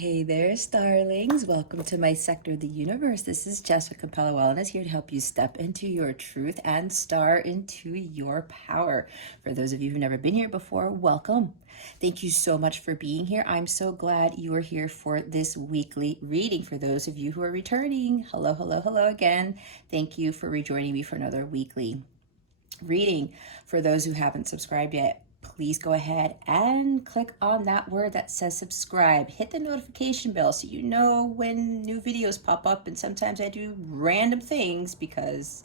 Hey there, starlings. Welcome to my sector of the universe. This is Jessica Capella Wellness, here to help you step into your truth and star into your power. For those of you who've never been here before, welcome. Thank you so much for being here. I'm so glad you are here for this weekly reading. For those of you who are returning, hello, hello, hello again. Thank you for rejoining me for another weekly reading. For those who haven't subscribed yet, please go ahead and click on that word that says subscribe. Hit the notification bell so you know when new videos pop up. And sometimes I do random things because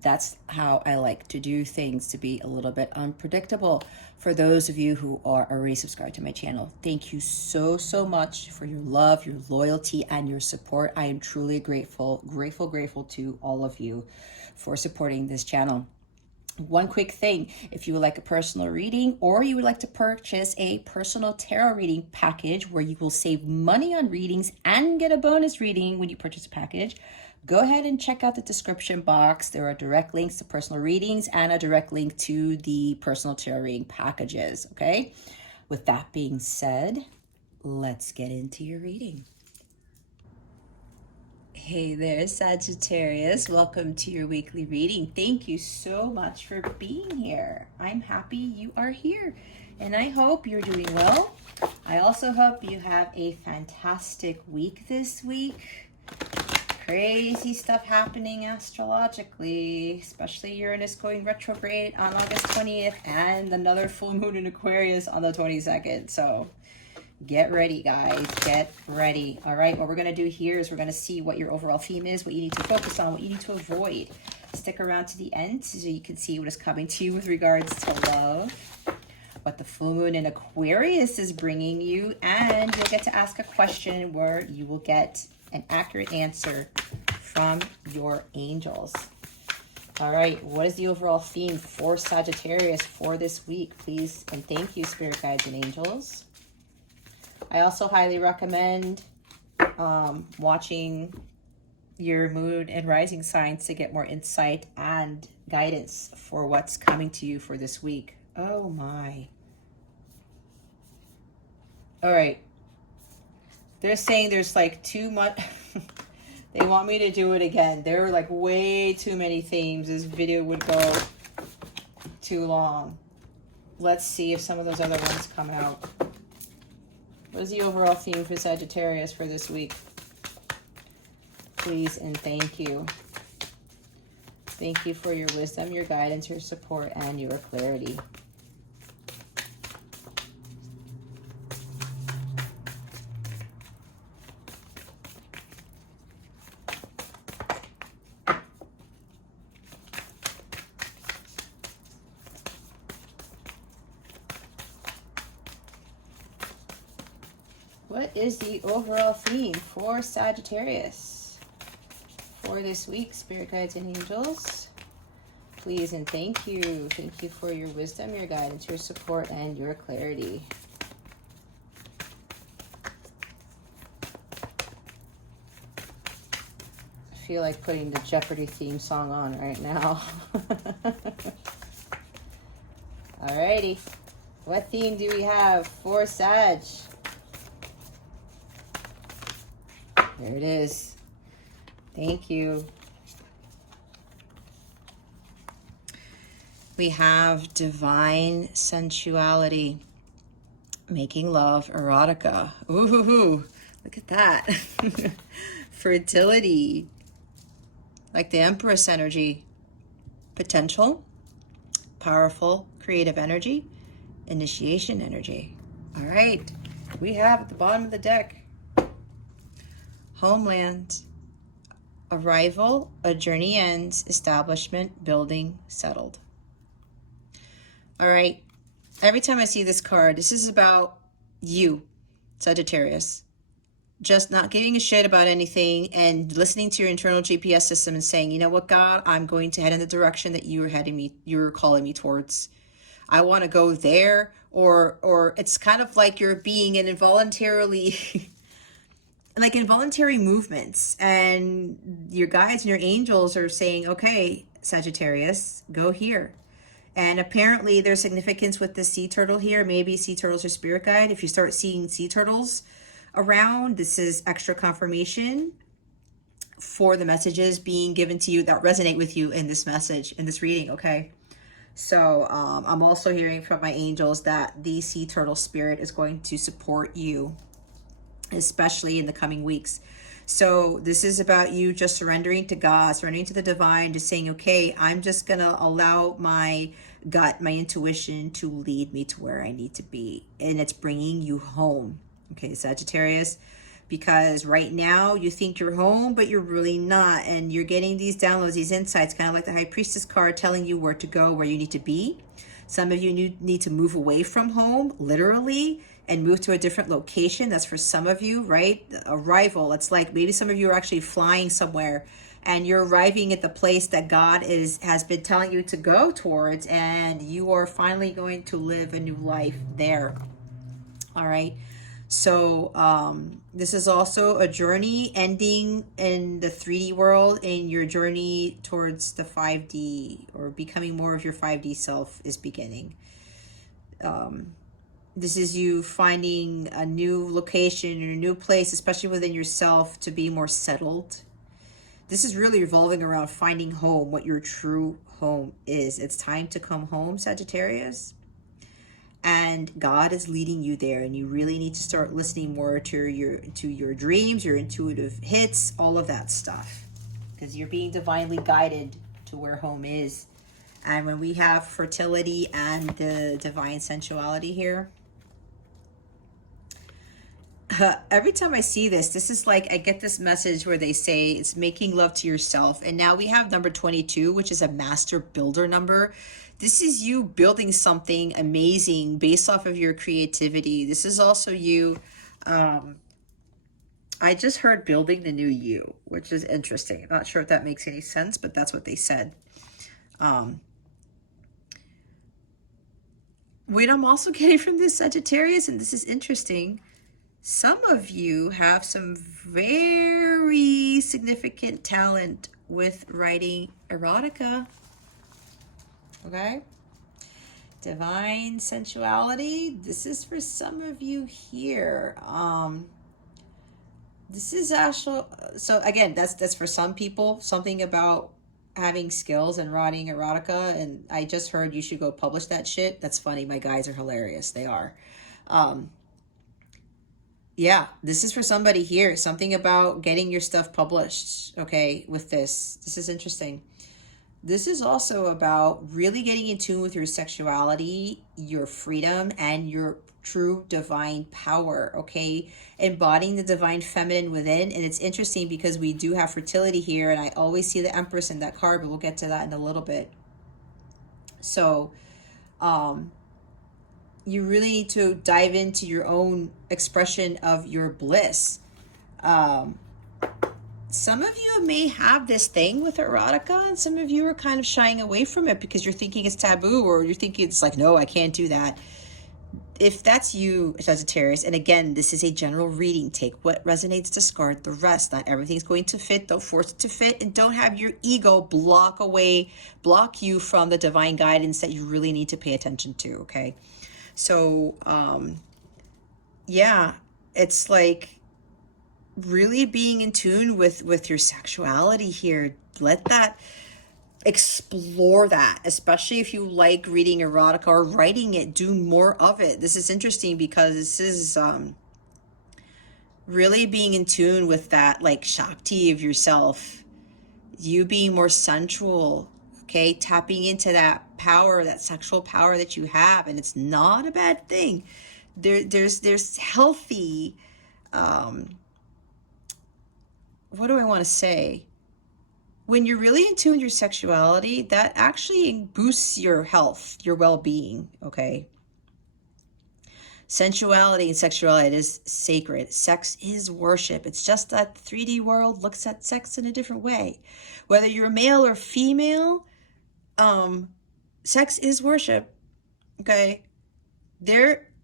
that's how I like to do things, to be a little bit unpredictable. For those of you who are already subscribed to my channel, thank you so much for your love, your loyalty, and your support. I am truly grateful to all of you for supporting this channel. One quick thing, if you would like a personal reading or you would like to purchase a personal tarot reading package where you will save money on readings and get a bonus reading when you purchase a package, go ahead and check out the description box. There are direct links to personal readings and a direct link to the personal tarot reading packages, okay? With that being said, let's get into your reading. Hey there, Sagittarius. Welcome to your weekly reading. Thank you so much for being here. I'm happy you are here, and I hope you're doing well. I also hope you have a fantastic week this week. Crazy stuff happening astrologically, especially Uranus going retrograde on August 20th and another full moon in Aquarius on the 22nd. So get ready, guys. Get ready. All right, what we're going to do here is we're going to see what your overall theme is, what you need to focus on, what you need to avoid. Stick around to the end so you can see what is coming to you with regards to love, what the full moon in Aquarius is bringing you, and you'll get to ask a question where you will get an accurate answer from your angels. All right, what is the overall theme for Sagittarius for this week? Please and thank you, spirit guides and angels. I also highly recommend watching your moon and rising signs to get more insight and guidance for what's coming to you for this week. Oh my. All right. They're saying there's like too much. They want me to do it again. There are like way too many themes. This video would go too long. Let's see if some of those other ones come out. What is the overall theme for Sagittarius for this week? Please and thank you. Thank you for your wisdom, your guidance, your support, and your clarity. What is the overall theme for Sagittarius for this week, spirit guides and angels? Please and thank you. Thank you for your wisdom, your guidance, your support, and your clarity. I feel like putting the Jeopardy theme song on right now. Alrighty. What theme do we have for Sag? There it is. Thank you. We have divine sensuality, making love, erotica. Ooh, look at that. Fertility, like the Empress energy, potential, powerful, creative energy, initiation energy. All right, we have at the bottom of the deck, homeland, arrival, a journey ends, establishment, building, settled. All right, every time I see this card, this is about you, Sagittarius. Just not giving a shit about anything and listening to your internal GPS system and saying, you know what, God, I'm going to head in the direction that you're calling me towards. I want to go there, or it's kind of like you're being an involuntarily like involuntary movements, and your guides and your angels are saying, okay, Sagittarius, go here. And apparently there's significance with the sea turtle here. Maybe sea turtles are spirit guide. If you start seeing sea turtles, around. This is extra confirmation for the messages being given to you that resonate with you in this message, in this reading, okay? So I'm also hearing from my angels that the sea turtle spirit is going to support you, especially in the coming weeks. So this is about you just surrendering to God, surrendering to the divine, just saying, okay, I'm just going to allow my gut, my intuition to lead me to where I need to be. And it's bringing you home. Okay, Sagittarius, because right now you think you're home, but you're really not. And you're getting these downloads, these insights, kind of like the High Priestess card telling you where to go, where you need to be. Some of you need to move away from home, literally, and move to a different location. That's for some of you, right? Arrival. It's like maybe some of you are actually flying somewhere and you're arriving at the place that God has been telling you to go towards, and you are finally going to live a new life there. All right. So this is also a journey ending in the 3D world, and your journey towards the 5D, or becoming more of your 5D self, is beginning. This is you finding a new location or a new place, especially within yourself, to be more settled. This is really revolving around finding home, what your true home is. It's time to come home, Sagittarius. And God is leading you there, and you really need to start listening more to your dreams, your intuitive hits, all of that stuff, because you're being divinely guided to where home is. And when we have fertility and the divine sensuality here, every time I see this is like I get this message where they say it's making love to yourself. And now we have number 22, which is a master builder number. This is you building something amazing based off of your creativity. This is also you. I just heard building the new you, which is interesting. I'm not sure if that makes any sense, but that's what they said. What I'm also getting from this, Sagittarius, and this is interesting, some of you have some very significant talent with writing erotica. Okay? Divine sensuality. This is for some of you here. This is actual. So again, that's for some people. Something about having skills and writing erotica. And I just heard you should go publish that shit. That's funny. My guys are hilarious. They are. Yeah, this is for somebody here. Something about getting your stuff published. Okay, with this. This is interesting. This is also about really getting in tune with your sexuality, your freedom, and your true divine power, okay? Embodying the divine feminine within. And it's interesting because we do have fertility here, and I always see the Empress in that card, but we'll get to that in a little bit. So, you really need to dive into your own expression of your bliss. Some of you may have this thing with erotica, and some of you are kind of shying away from it because you're thinking it's taboo, or you're thinking it's like, no, I can't do that. If that's you, Sagittarius, and again, this is a general reading. Take what resonates, discard the rest. Not everything's going to fit. Don't force it to fit, and don't have your ego block you from the divine guidance that you really need to pay attention to, okay? So, yeah, it's like really being in tune with your sexuality here. Let that, explore that, especially if you like reading erotica or writing it. Do more of it. This is interesting because this is really being in tune with that, like, Shakti of yourself, you being more sensual, okay? Tapping into that power, that sexual power that you have, and it's not a bad thing. There's healthy, what do I want to say? When you're really in tune with your sexuality, that actually boosts your health, your well-being, okay? Sensuality and sexuality is sacred. Sex is worship. It's just that the 3D world looks at sex in a different way. Whether you're male or female, sex is worship, okay?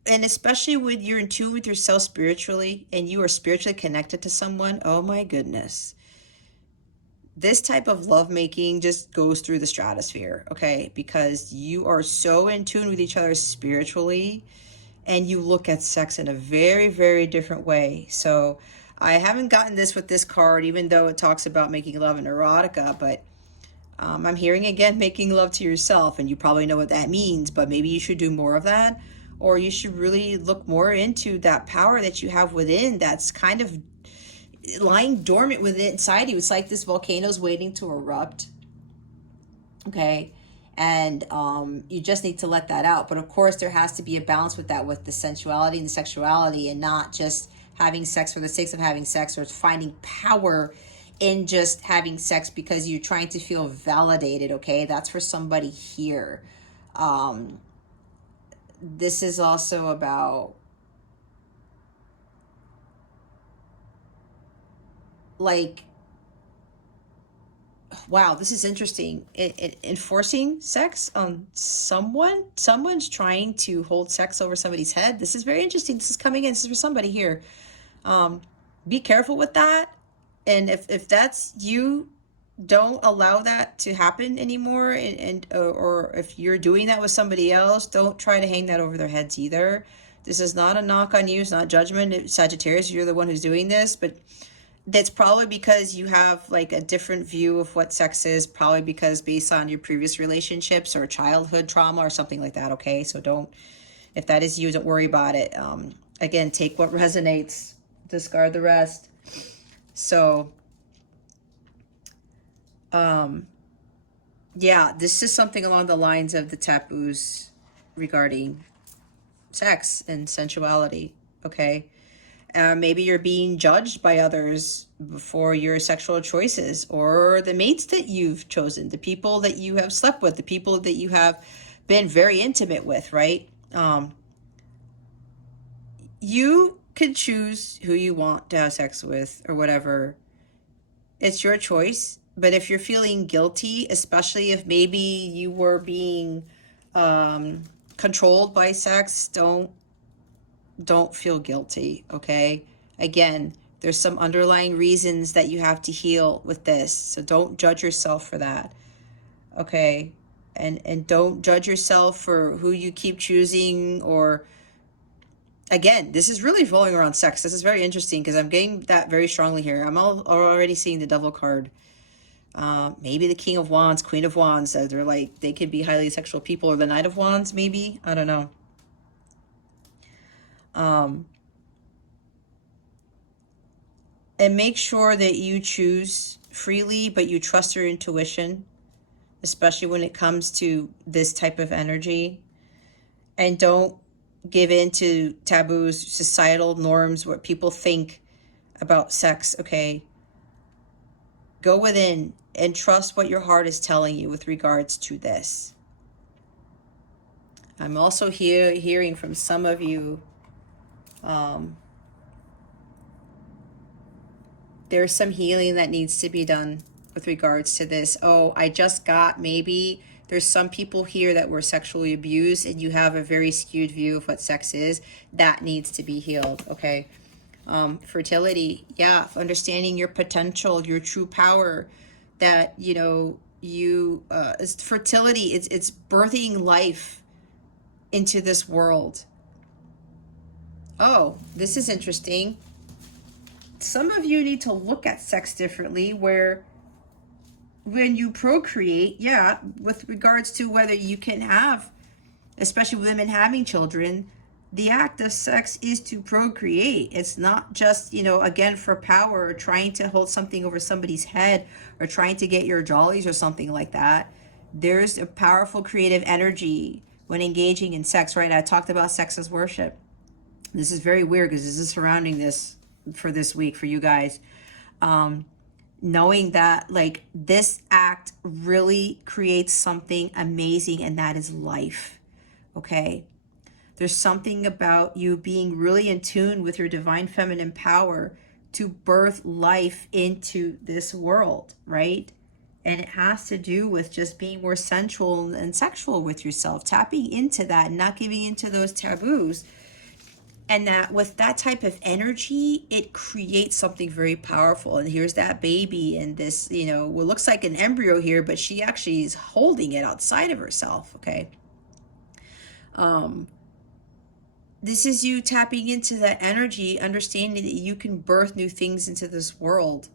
And especially when you're in tune with yourself spiritually and you are spiritually connected to someone, oh my goodness. This type of lovemaking just goes through the stratosphere, okay? Because you are so in tune with each other spiritually, and you look at sex in a very, very different way. So I haven't gotten this with this card, even though it talks about making love and erotica, but I'm hearing again, making love to yourself, and you probably know what that means, but maybe you should do more of that, or you should really look more into that power that you have within that's kind of lying dormant within inside you. It's like this volcano's waiting to erupt. Okay. And you just need to let that out. But of course, there has to be a balance with that, with the sensuality and the sexuality, and not just having sex for the sake of having sex, or finding power in just having sex because you're trying to feel validated. Okay. That's for somebody here. This is also about, like, wow, this is interesting. Enforcing sex on someone's trying to hold sex over somebody's head. This is very interesting. This is coming in. This is for somebody here. Be careful with that. And if that's you, don't allow that to happen anymore. Or if you're doing that with somebody else, don't try to hang that over their heads either. This is not a knock on you. It's not judgment. Sagittarius, you're the one who's doing this, but that's probably because you have like a different view of what sex is, probably because based on your previous relationships or childhood trauma or something like that. Okay. So don't, if that is you, don't worry about it. Again, take what resonates, discard the rest. So, yeah, this is something along the lines of the taboos regarding sex and sensuality. Okay. Maybe you're being judged by others for your sexual choices, or the mates that you've chosen, the people that you have slept with, the people that you have been very intimate with, right? You could choose who you want to have sex with or whatever. It's your choice. But if you're feeling guilty, especially if maybe you were being controlled by sex, don't feel guilty. Okay. Again, there's some underlying reasons that you have to heal with this. So don't judge yourself for that. Okay. And don't judge yourself for who you keep choosing. Or again, this is really revolving around sex. This is very interesting because I'm getting that very strongly here. I'm already seeing the Devil card. Maybe the King of Wands, Queen of Wands. They're like, they could be highly sexual people, or the Knight of Wands, maybe. I don't know. And make sure that you choose freely, but you trust your intuition, especially when it comes to this type of energy. And don't give in to taboos, societal norms, what people think about sex. Okay. Go within and trust what your heart is telling you with regards to this. I'm also hearing from some of you, there's some healing that needs to be done with regards to this. Oh, I just got, maybe there's some people here that were sexually abused and you have a very skewed view of what sex is. That needs to be healed. Okay. Fertility. Yeah. Understanding your potential, your true power, that, you know, it's fertility. It's birthing life into this world. Oh, this is interesting. Some of you need to look at sex differently, where when you procreate, yeah, with regards to whether you can have, especially women having children, the act of sex is to procreate. It's not just, you know, again, for power, or trying to hold something over somebody's head, or trying to get your jollies or something like that. There's a powerful creative energy when engaging in sex, right? I talked about sex as worship. This is very weird because this is surrounding this for this week for you guys. Knowing that, like, this act really creates something amazing, and that is life. Okay. There's something about you being really in tune with your divine feminine power to birth life into this world, right? And it has to do with just being more sensual and sexual with yourself, tapping into that and not giving into those taboos. And that with that type of energy, it creates something very powerful. And here's that baby, and this, you know, what looks like an embryo here, but she actually is holding it outside of herself. Okay. this is you tapping into that energy, understanding that you can birth new things into this world.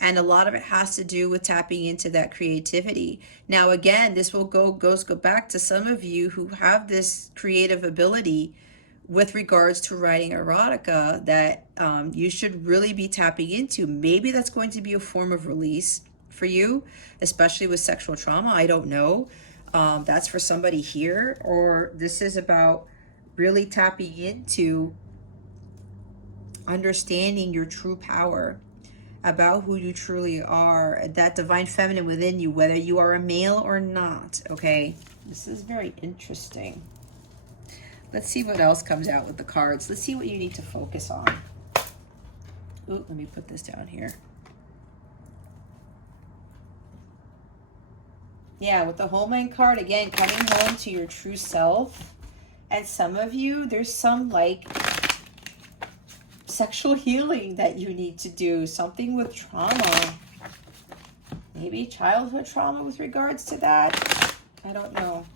And a lot of it has to do with tapping into that creativity. Now, again, this will go back to some of you who have this creative ability with regards to writing erotica that you should really be tapping into. Maybe that's going to be a form of release for you, especially with sexual trauma. I don't know. That's for somebody here, or this is about really tapping into understanding your true power, about who you truly are, that divine feminine within you, whether you are a male or not. Okay, this is very interesting. Let's see what else comes out with the cards. Let's see what you need to focus on. Ooh, let me put this down here. Yeah, with the Homelander card, again, coming home to your true self. And some of you, there's some like sexual healing that you need to do. Something with trauma. Maybe childhood trauma with regards to that. I don't know.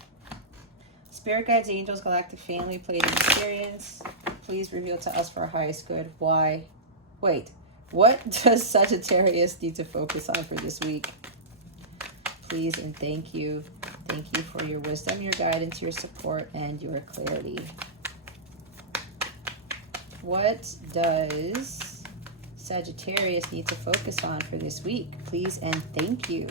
Spirit guides, angels, galactic family, Pleiadian experience. Please reveal to us for our highest good. Why? Wait, what does Sagittarius need to focus on for this week? Please and thank you. Thank you for your wisdom, your guidance, your support, and your clarity. What does Sagittarius need to focus on for this week? Please and thank you.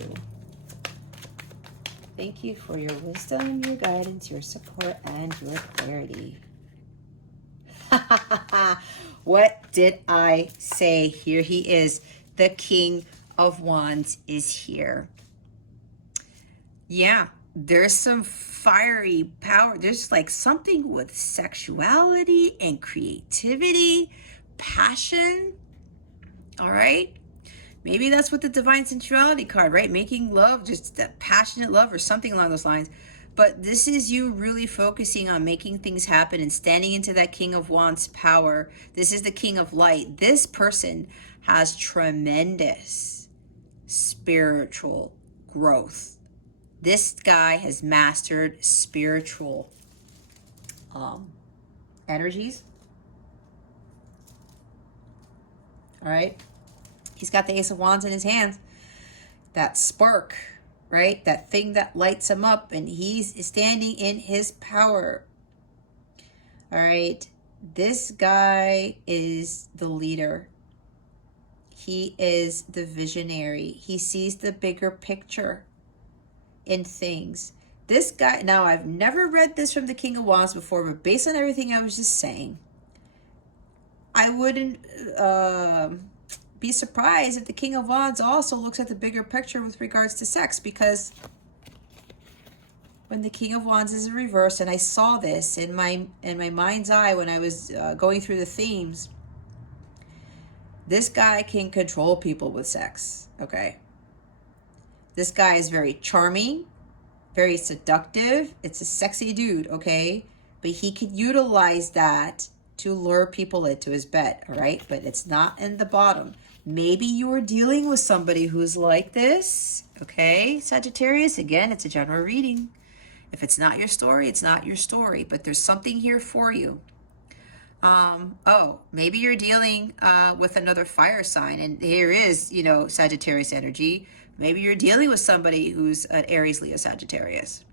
Thank you for your wisdom, your guidance, your support, and your clarity. What did I say? Here he is. The King of Wands is here. Yeah, there's some fiery power. There's like something with sexuality and creativity, passion. All right. Maybe that's what the divine sensuality card, right? Making love, just that passionate love or something along those lines. But this is you really focusing on making things happen and standing into that King of Wands power. This is the King of Light. This person has tremendous spiritual growth. This guy has mastered spiritual energies. All right. He's got the Ace of Wands in his hands. That spark, right? That thing that lights him up, and he's standing in his power. All right. This guy is the leader. He is the visionary. He sees the bigger picture in things. This guy, now I've never read this from the King of Wands before, but based on everything I was just saying, I wouldn't be surprised if the King of Wands also looks at the bigger picture with regards to sex, because when the King of Wands is in reverse, and I saw this in my mind's eye when I was going through the themes, this guy can control people with sex, okay? This guy is very charming, very seductive. It's a sexy dude, okay? But he can utilize that to lure people into his bed, all right? But it's not in the bottom. Maybe you are dealing with somebody who's like this, okay? Sagittarius, again, it's a general reading. If it's not your story, it's not your story, but there's something here for you. Oh, maybe you're dealing with another fire sign, and here is, you know, Sagittarius energy. Maybe you're dealing with somebody who's an Aries, Leo, Sagittarius.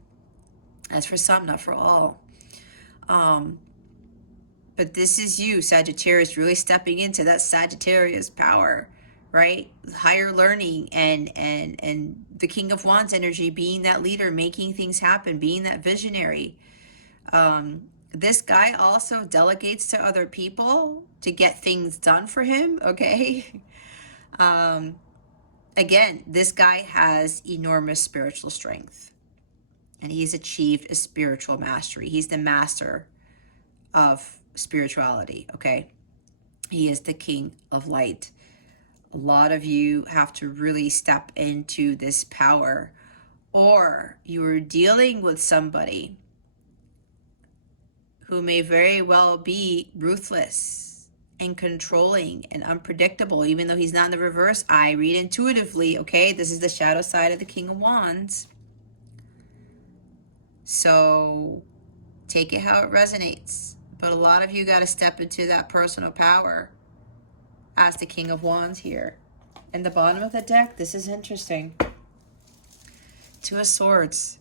That's for some, not for all. But this is you, Sagittarius, really stepping into that Sagittarius power, right? Higher learning and the King of Wands energy, being that leader, making things happen, being that visionary. This guy also delegates to other people to get things done for him, okay? Again, this guy has enormous spiritual strength, and he's achieved a spiritual mastery. He's the master of spirituality, okay? He is the King of Light. A lot of you have to really step into this power, or you are dealing with somebody who may very well be ruthless and controlling and unpredictable, even though he's not in the reverse. I read intuitively, okay? This is the shadow side of the King of Wands. So take it how it resonates. But a lot of you got to step into that personal power as the King of Wands here. And the bottom of the deck, this is interesting. Two of Swords.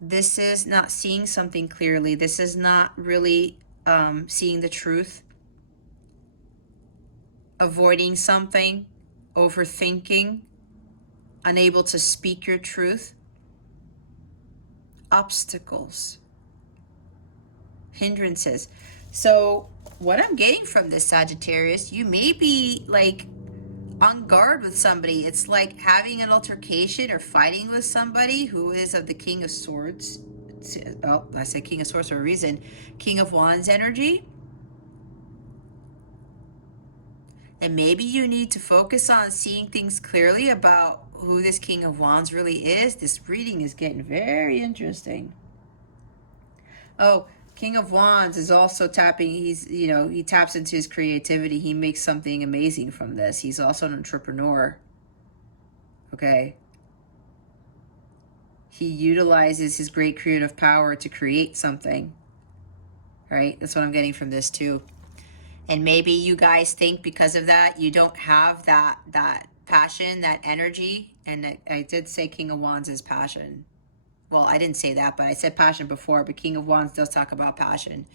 This is not seeing something clearly. This is not really seeing the truth. Avoiding something, overthinking, unable to speak your truth. Obstacles, hindrances. So what I'm getting from this, Sagittarius, you may be like on guard with somebody. It's like having an altercation or fighting with somebody who is of the King of Swords. Oh, I said King of Swords for a reason. King of Wands energy. And maybe you need to focus on seeing things clearly about who this King of Wands really is. This reading is getting very interesting. Oh, King of Wands is also tapping. He taps into his creativity. He makes something amazing from this. He's also an entrepreneur. Okay. He utilizes his great creative power to create something. Right? That's what I'm getting from this too. And maybe you guys think because of that, you don't have that passion, that energy. And I did say King of Wands is passion. Well, I didn't say that, but I said passion before, but King of Wands does talk about passion.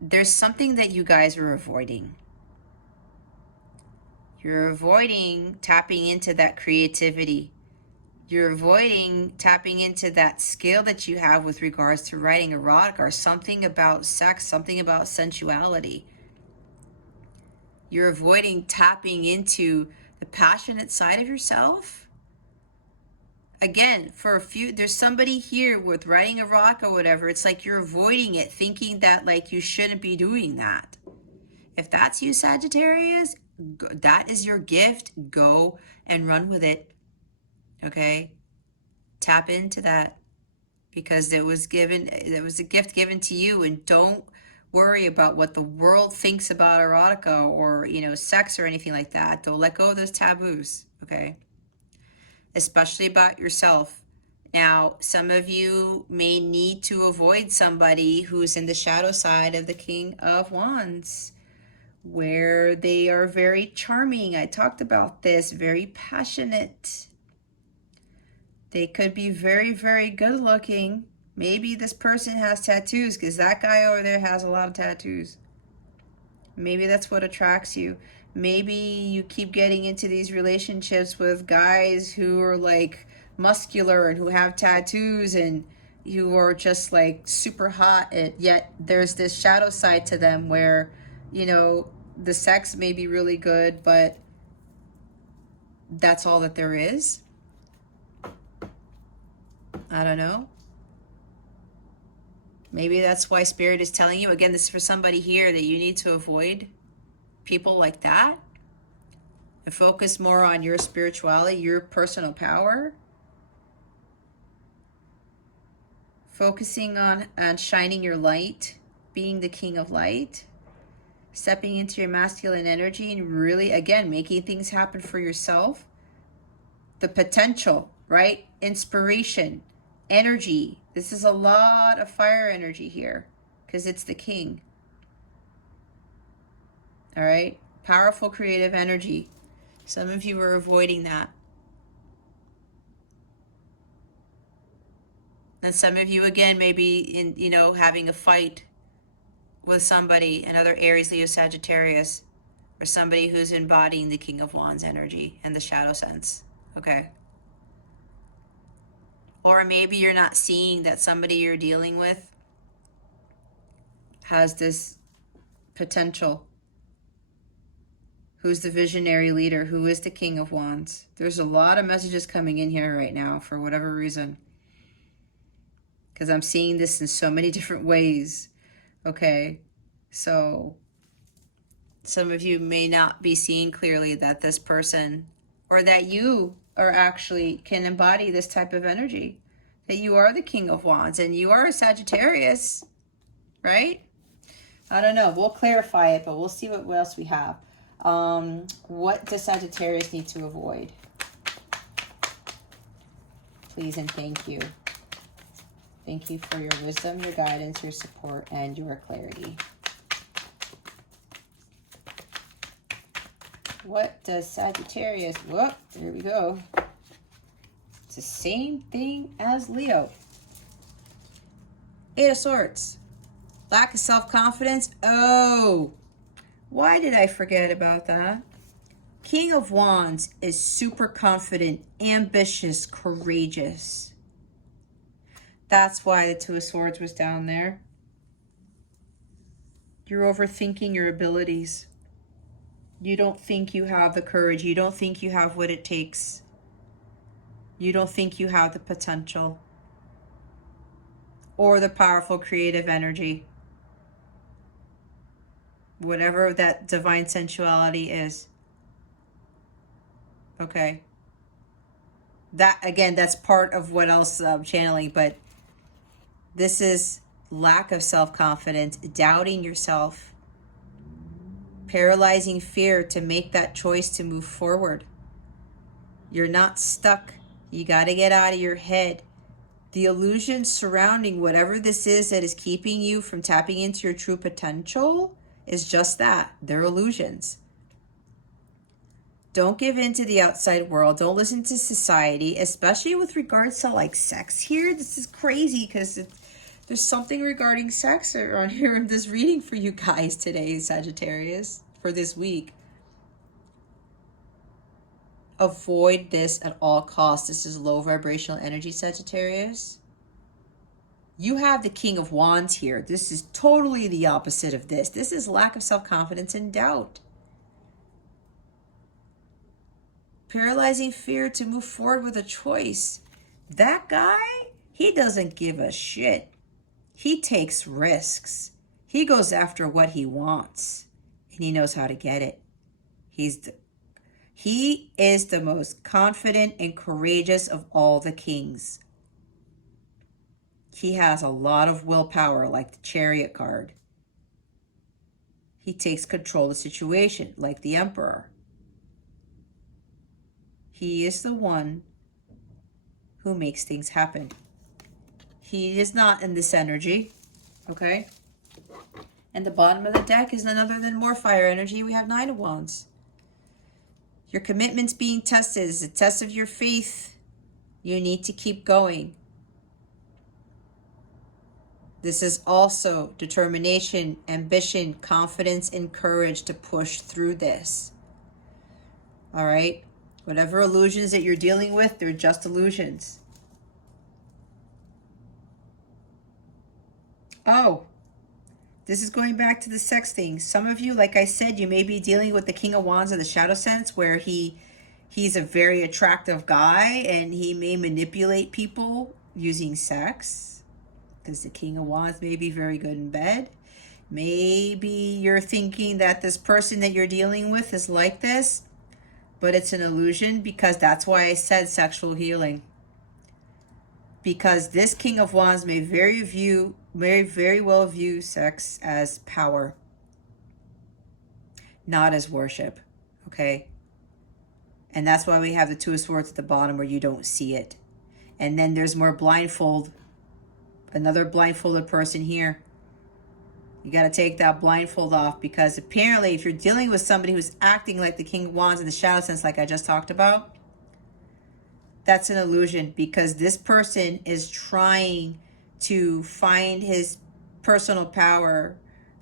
There's something that you guys are avoiding. You're avoiding tapping into that creativity. You're avoiding tapping into that skill that you have with regards to writing erotica or something about sex, something about sensuality. You're avoiding tapping into the passionate side of yourself. Again, for a few, there's somebody here with writing erotica or whatever. It's like you're avoiding it, thinking that like you shouldn't be doing that. If that's you, Sagittarius, that is your gift. Go and run with it. Okay, tap into that because it was a gift given to you, and don't worry about what the world thinks about erotica or sex or anything like that. Don't let go of those taboos. Okay, especially about yourself. Now, some of you may need to avoid somebody who's in the shadow side of the King of Wands, where they are very charming. I talked about this, very passionate. They could be very, very good looking. Maybe this person has tattoos because that guy over there has a lot of tattoos. Maybe that's what attracts you. Maybe you keep getting into these relationships with guys who are like muscular and who have tattoos and who are just like super hot, and yet there's this shadow side to them where, the sex may be really good, but that's all that there is. I don't know. Maybe that's why Spirit is telling you, again, this is for somebody here, that you need to avoid people like that and focus more on your spirituality, your personal power. Focusing on shining your light, being the King of Light, stepping into your masculine energy and really, again, making things happen for yourself. The potential, right? Inspiration, energy. This is a lot of fire energy here because it's the king. All right. Powerful creative energy. Some of you are avoiding that. And some of you, again, maybe in, having a fight with somebody, another Aries, Leo, Sagittarius, or somebody who's embodying the King of Wands energy and the shadow sense. Okay. Or maybe you're not seeing that somebody you're dealing with has this potential. Who's the visionary leader? Who is the King of Wands? There's a lot of messages coming in here right now for whatever reason. Because I'm seeing this in so many different ways. Okay. So some of you may not be seeing clearly that this person or that you are actually can embody this type of energy, that you are the King of Wands and you are a Sagittarius, right? I don't know. We'll clarify it, but we'll see what else we have. What does Sagittarius need to avoid? Please and thank you. Thank you for your wisdom, your guidance, your support, and your clarity. What does Sagittarius, whoop, there we go. It's the same thing as Leo. Eight of Swords. Lack of self-confidence. Oh, why did I forget about that? King of Wands is super confident, ambitious, courageous. That's why the Two of Swords was down there. You're overthinking your abilities. You don't think you have the courage. You don't think you have what it takes. You don't think you have the potential or the powerful creative energy. Whatever that divine sensuality is. Okay. That, again, that's part of what else I'm channeling, but this is lack of self-confidence, doubting yourself, paralyzing fear to make that choice to move forward. You're not stuck. You got to get out of your head. The illusion surrounding whatever this is that is keeping you from tapping into your true potential is just that. They're illusions. Don't give in to the outside world. Don't listen to society, especially with regards to like sex here. This is crazy because there's something regarding sex around here in this reading for you guys today, Sagittarius, for this week. Avoid this at all costs. This is low vibrational energy, Sagittarius. You have the King of Wands here. This is totally the opposite of this. This is lack of self-confidence and doubt. Paralyzing fear to move forward with a choice. That guy, he doesn't give a shit. He takes risks. He goes after what he wants, and he knows how to get it. He is the most confident and courageous of all the kings. He has a lot of willpower, like the Chariot card. He takes control of the situation, like the Emperor. He is the one who makes things happen. He is not in this energy, okay? And the bottom of the deck is none other than more fire energy. We have Nine of Wands. Your commitment's being tested. It's a test of your faith. You need to keep going. This is also determination, ambition, confidence, and courage to push through this. All right? Whatever illusions that you're dealing with, they're just illusions. Oh, this is going back to the sex thing. Some of you, like I said, you may be dealing with the King of Wands of the shadow sense, where he's a very attractive guy and he may manipulate people using sex, because the King of Wands may be very good in bed. Maybe you're thinking that this person that you're dealing with is like this, but it's an illusion, because that's why I said sexual healing. Because this King of Wands may very well view sex as power, not as worship, okay? And that's why we have the Two of Swords at the bottom, where you don't see it. And then there's more another blindfolded person here. You got to take that blindfold off, because apparently if you're dealing with somebody who's acting like the King of Wands in the shadow sense, like I just talked about, that's an illusion, because this person is trying to find his personal power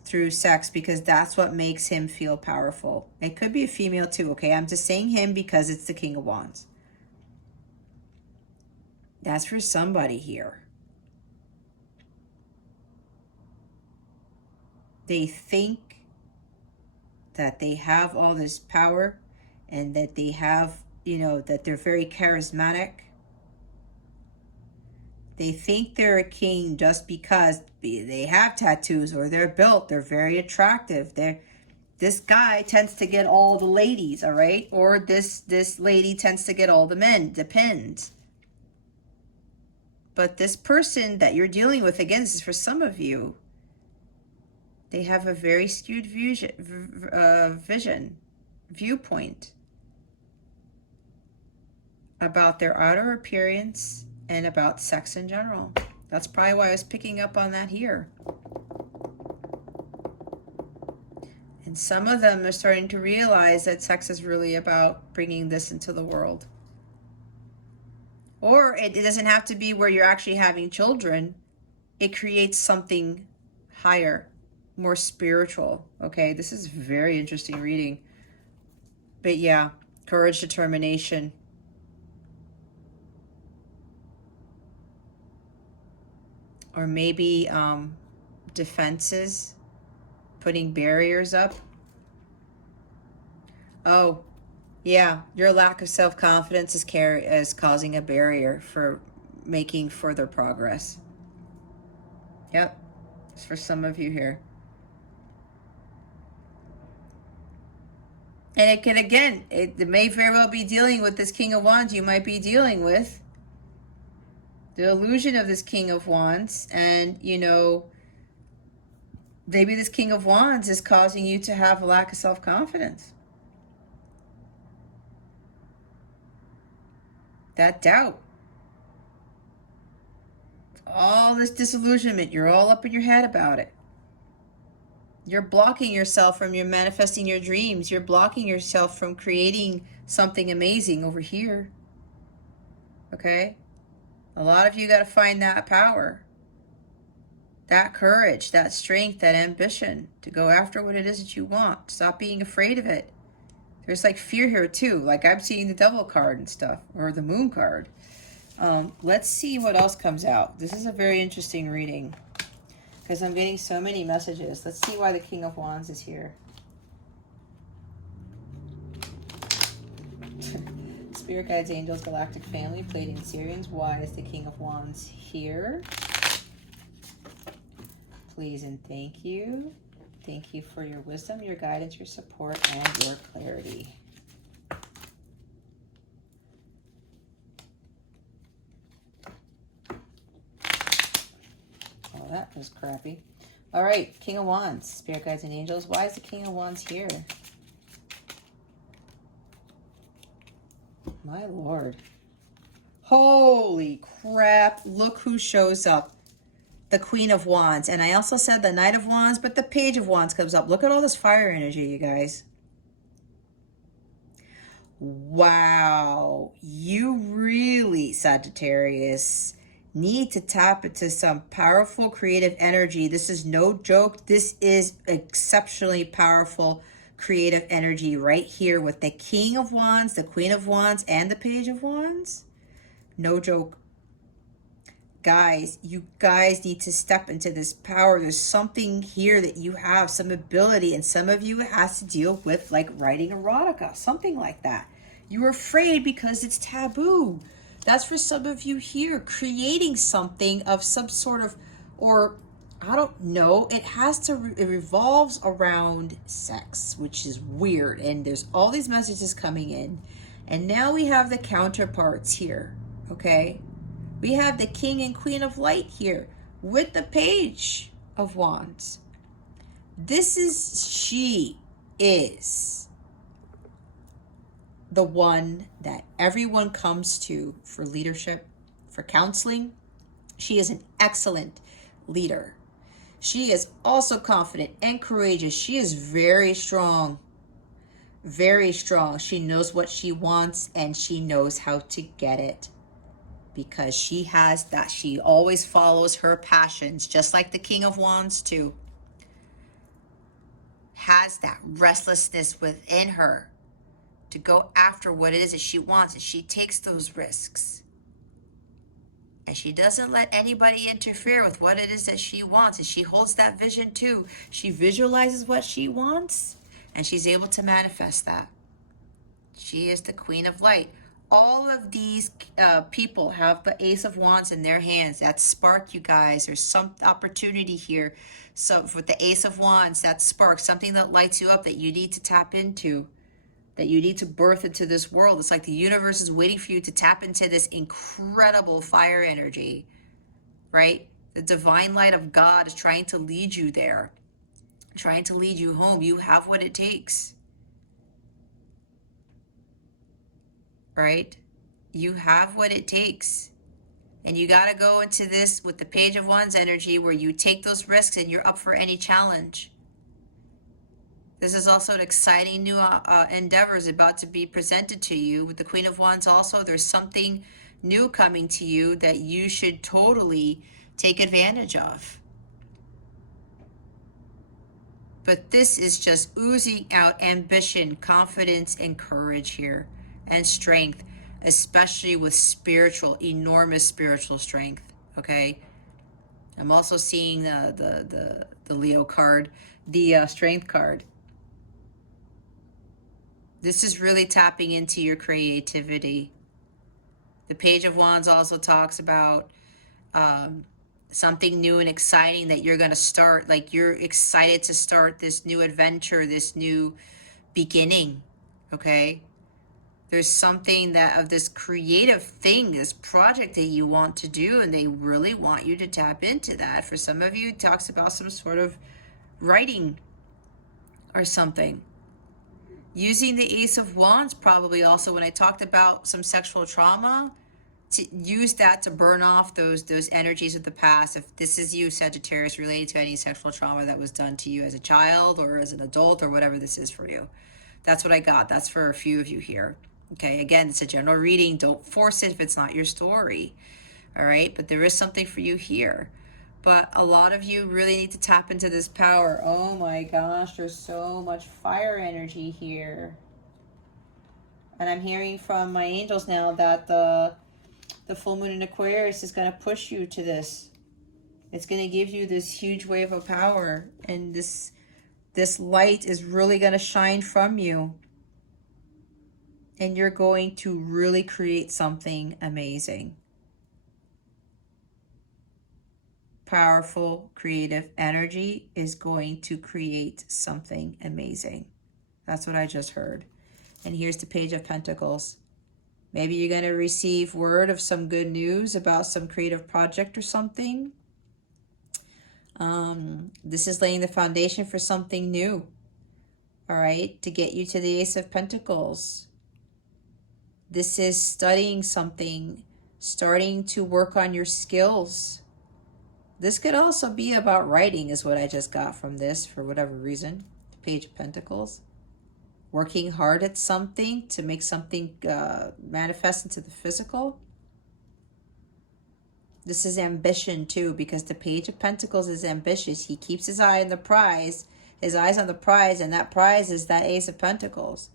through sex, because that's what makes him feel powerful. It could be a female too, okay? I'm just saying him because it's the King of Wands. That's for somebody here. They think that they have all this power and that they have, that they're very charismatic. They think they're a king just because they have tattoos or they're built. They're very attractive. This guy tends to get all the ladies, all right? Or this lady tends to get all the men. Depends. But this person that you're dealing with, again, this is for some of you, they have a very skewed viewpoint about their outer appearance and about sex in general. That's probably why I was picking up on that here. And some of them are starting to realize that sex is really about bringing this into the world. Or it doesn't have to be where you're actually having children. It creates something higher, more spiritual. Okay, this is very interesting reading. But yeah, courage, determination. Or maybe defenses, putting barriers up. Oh, yeah, your lack of self-confidence is causing a barrier for making further progress. Yep, it's for some of you here. And it can, again, it may very well be dealing with this King of Wands. You might be dealing with the illusion of this King of Wands. And, you know, maybe this King of Wands is causing you to have a lack of self-confidence. That doubt. All this disillusionment. You're all up in your head about it. You're blocking yourself from your manifesting your dreams. You're blocking yourself from creating something amazing over here. Okay? A lot of you got to find that power, that courage, that strength, that ambition to go after what it is that you want. Stop being afraid of it. There's like fear here too. Like I'm seeing the Devil card and stuff, or the Moon card. Let's see what else comes out. This is a very interesting reading because I'm getting so many messages. Let's see why the King of Wands is here. Spirit guides, angels, galactic family, Pleiadian Sirians. Why is the King of Wands here? Please and thank you. Thank you for your wisdom, your guidance, your support, and your clarity. Oh, that was crappy. All right, King of Wands, Spirit guides and angels. Why is the King of Wands here? My Lord. Holy crap. Look who shows up. The Queen of Wands. And I also said the Knight of Wands, but the Page of Wands comes up. Look at all this fire energy, you guys. Wow. You really, Sagittarius, need to tap into some powerful creative energy. This is no joke. This is exceptionally powerful creative energy right here with the King of Wands, the Queen of Wands, and the Page of Wands. No joke. Guys, you guys need to step into this power. There's something here that you have, some ability, and some of you it has to deal with like writing erotica, something like that. You're afraid because it's taboo. That's for some of you here, creating something of some sort of, or I don't know, it revolves around sex, which is weird. And there's all these messages coming in. And now we have the counterparts here, okay? We have the King and Queen of Light here with the Page of Wands. She is the one that everyone comes to for leadership, for counseling. She is an excellent leader. She is also confident and courageous. She is very strong. Very strong. She knows what she wants and she knows how to get it. Because she has that. She always follows her passions, just like the King of Wands too. Has that restlessness within her to go after what it is that she wants, and she takes those risks. And she doesn't let anybody interfere with what it is that she wants, and she holds that vision too. She visualizes what she wants, and she's able to manifest that. She is the Queen of Light. All of these people have the Ace of Wands in their hands. That spark, you guys. There's some opportunity here. So with the Ace of Wands, that spark, something that lights you up that you need to tap into, that you need to birth into this world. It's like the universe is waiting for you to tap into this incredible fire energy, right? The divine light of God is trying to lead you there, trying to lead you home. You have what it takes. Right? You have what it takes. And you got to go into this with the Page of Wands energy where you take those risks and you're up for any challenge. This is also an exciting new endeavor is about to be presented to you. With the Queen of Wands also, there's something new coming to you that you should totally take advantage of. But this is just oozing out ambition, confidence, and courage here, and strength, especially with spiritual, enormous spiritual strength, okay? I'm also seeing the Leo card, the strength card. This is really tapping into your creativity. The Page of Wands also talks about something new and exciting that you're going to start. Like you're excited to start this new adventure, this new beginning, okay? There's something that of this creative thing, this project that you want to do, and they really want you to tap into that. For some of you, it talks about some sort of writing or something. Using the Ace of Wands probably also when I talked about some sexual trauma, to use that to burn off those energies of the past. If this is you, Sagittarius, related to any sexual trauma that was done to you as a child or as an adult or whatever this is for you. That's what I got. That's for a few of you here. Okay, again, it's a general reading. Don't force it if it's not your story. All right, but there is something for you here. But a lot of you really need to tap into this power. Oh my gosh, there's so much fire energy here. And I'm hearing from my angels now that the full moon in Aquarius is going to push you to this. It's going to give you this huge wave of power. And this light is really going to shine from you. And you're going to really create something amazing. Powerful, creative energy is going to create something amazing. That's what I just heard. And here's the Page of Pentacles. Maybe you're going to receive word of some good news about some creative project or something. This is laying the foundation for something new. All right, to get you to the Ace of Pentacles. This is studying something, starting to work on your skills. This could also be about writing is what I just got from this for whatever reason. Page of Pentacles. Working hard at something to make something manifest into the physical. This is ambition too, because the Page of Pentacles is ambitious. He keeps his eye on the prize, and that prize is that Ace of Pentacles.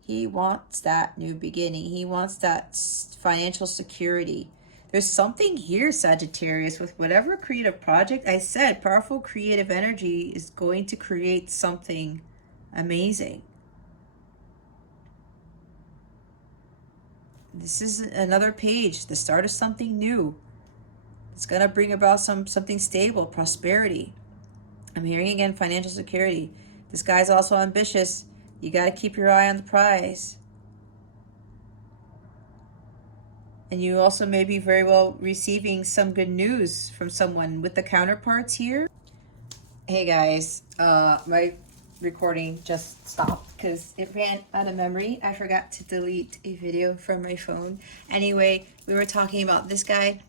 He wants that new beginning. He wants that financial security. There's something here, Sagittarius, with whatever creative project. I said powerful creative energy is going to create something amazing. This is another page, the start of something new. It's going to bring about something stable, prosperity. I'm hearing again financial security. This guy's also ambitious. You got to keep your eye on the prize. And you also may be very well receiving some good news from someone with the counterparts here. Hey guys, my recording just stopped because it ran out of memory. I forgot to delete a video from my phone. Anyway, we were talking about this guy,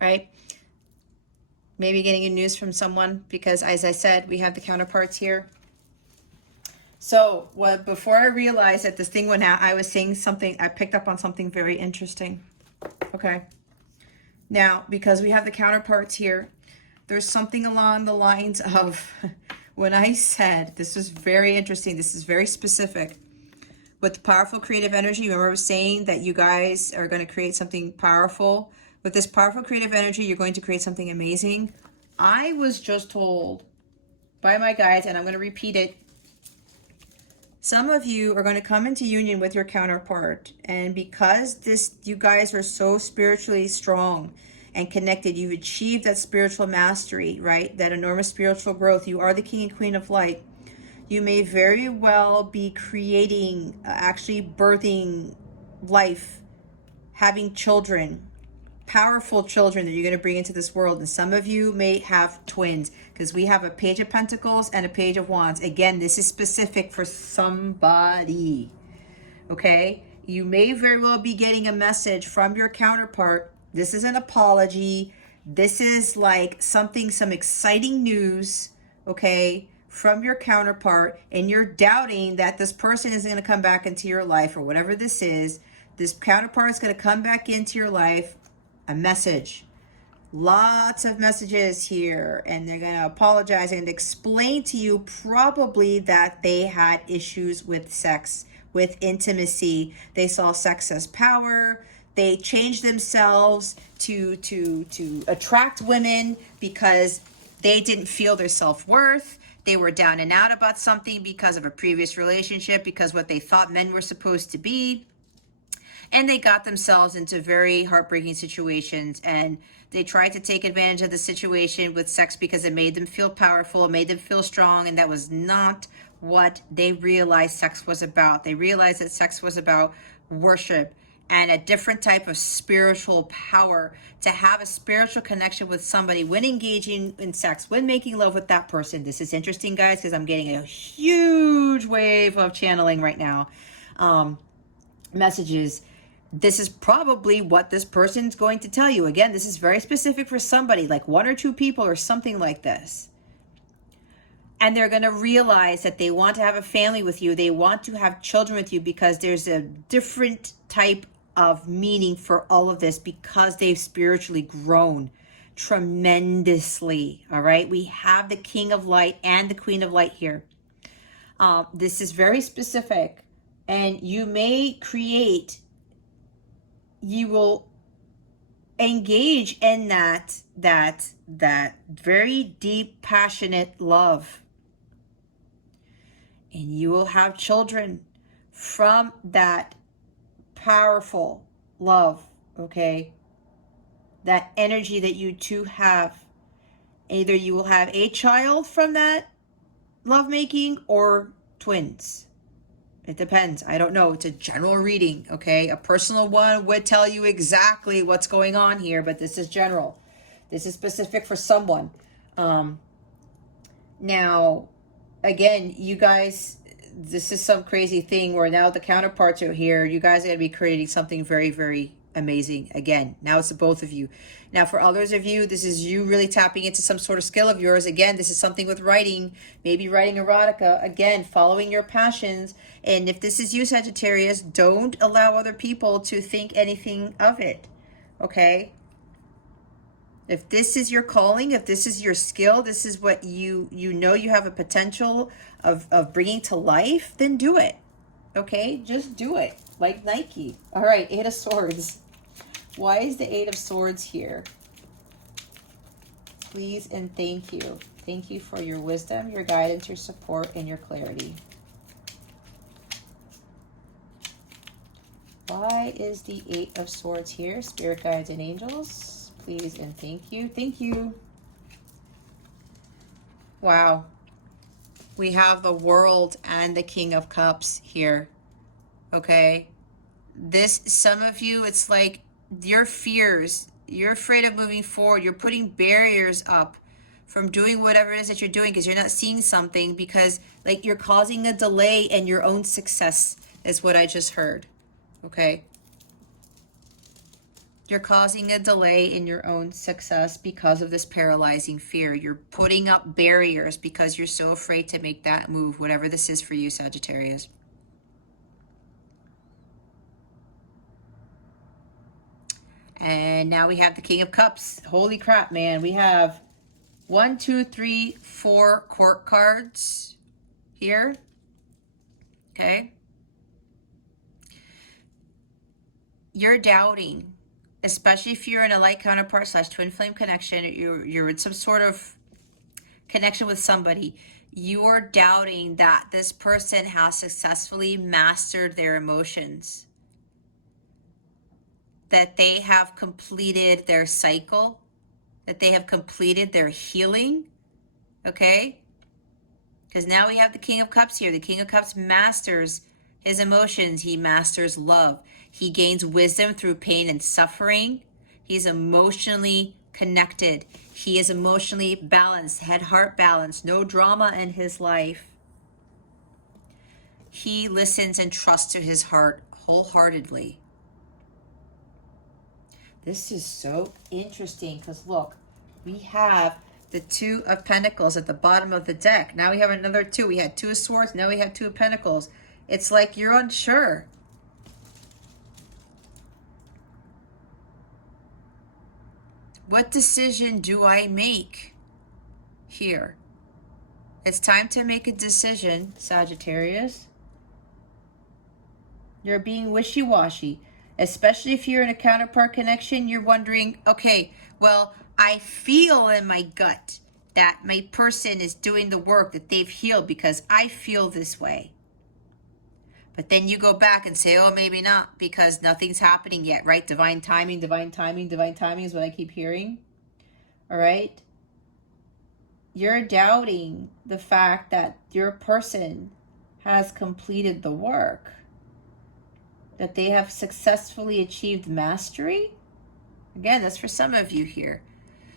right? Maybe getting good news from someone because, as I said, we have the counterparts here. So before I realized that this thing went out, I was saying something, I picked up on something very interesting. Okay. Now, because we have the counterparts here, there's something along the lines of when I said, this was very interesting, this is very specific. With the powerful creative energy, remember I was saying that you guys are going to create something powerful. With this powerful creative energy, you're going to create something amazing. I was just told by my guides, and I'm going to repeat it, some of you are going to come into union with your counterpart. And because you guys are so spiritually strong and connected, you've achieved that spiritual mastery, right? That enormous spiritual growth. You are the king and queen of light. You may very well be creating, actually birthing life, having children, powerful children that you're going to bring into this world. And some of you may have twins because we have a Page of Pentacles and a Page of Wands. Again, this is specific for somebody, okay? You may very well be getting a message from your counterpart This is an apology. This is like something, some exciting news, okay, from your counterpart, and you're doubting that this person is going to come back into your life or whatever this is. This counterpart is going to come back into your life. A message. Lots of messages here, and they're going to apologize and explain to you probably that they had issues with sex, with intimacy. They saw sex as power. They changed themselves to attract women because they didn't feel their self-worth. They were down and out about something because of a previous relationship, because what they thought men were supposed to be. And they got themselves into very heartbreaking situations, and they tried to take advantage of the situation with sex because it made them feel powerful, it made them feel strong, and that was not what they realized sex was about. They realized that sex was about worship and a different type of spiritual power, to have a spiritual connection with somebody when engaging in sex, when making love with that person. This is interesting, guys, because I'm getting a huge wave of channeling right now. Messages. This is probably what this person's going to tell you. Again, this is very specific for somebody, like 1 or 2 people or something like this. And they're going to realize that they want to have a family with you. They want to have children with you because there's a different type of meaning for all of this, because they've spiritually grown tremendously. All right. We have the King of Light and the Queen of Light here. This is very specific, and you will engage in that very deep, passionate love. And you will have children from that powerful love, okay? That energy that you two have. Either you will have a child from that lovemaking or twins. It depends. I don't know. It's a general reading, okay? A personal one would tell you exactly what's going on here, but this is general. This is specific for someone. Now, again, you guys, this is some crazy thing where now the counterparts are here. You guys are going to be creating something very, very amazing. Again, now it's the both of you. Now, for others of you, this is you really tapping into some sort of skill of yours. Again, this is something with writing, maybe writing erotica. Again, following your passions. And if this is you, Sagittarius, don't allow other people to think anything of it, okay? If this is your calling, if this is your skill, this is what you know you have a potential of bringing to life, then do it, okay? Just do it, like Nike. All right, 8 of Swords. Why is the 8 of Swords here? Please and thank you. Thank you for your wisdom, your guidance, your support, and your clarity. Why is the 8 of Swords here? Spirit guides and angels, please and thank you. Thank you. Wow. We have the World and the King of Cups here. Okay. This, some of you, it's like your fears, you're afraid of moving forward. You're putting barriers up from doing whatever it is that you're doing because you're not seeing something, because like you're causing a delay in your own success is what I just heard. Okay. You're causing a delay in your own success because of this paralyzing fear. You're putting up barriers because you're so afraid to make that move, whatever this is for you, Sagittarius. And now we have the King of Cups. Holy crap, man. We have 1, 2, 3, 4 court cards here. Okay. You're doubting, especially if you're in a light counterpart / twin flame connection. You're in some sort of connection with somebody. You're doubting that this person has successfully mastered their emotions, that they have completed their cycle, that they have completed their healing, okay? Because now we have the King of Cups here. The King of Cups masters his emotions. He masters love. He gains wisdom through pain and suffering. He's emotionally connected. He is emotionally balanced, head-heart balance, no drama in his life. He listens and trusts to his heart wholeheartedly. This is so interesting because look, we have the Two of Pentacles at the bottom of the deck. Now we have another two. We had Two of Swords. Now we have Two of Pentacles. It's like you're unsure. What decision do I make here? It's time to make a decision, Sagittarius. You're being wishy-washy, especially if you're in a counterpart connection. You're wondering, okay, well, I feel in my gut that my person is doing the work, that they've healed because I feel this way. But then you go back and say, oh, maybe not, because nothing's happening yet, right? Divine timing, divine timing, divine timing is what I keep hearing. All right? You're doubting the fact that your person has completed the work, that they have successfully achieved mastery. Again, that's for some of you here.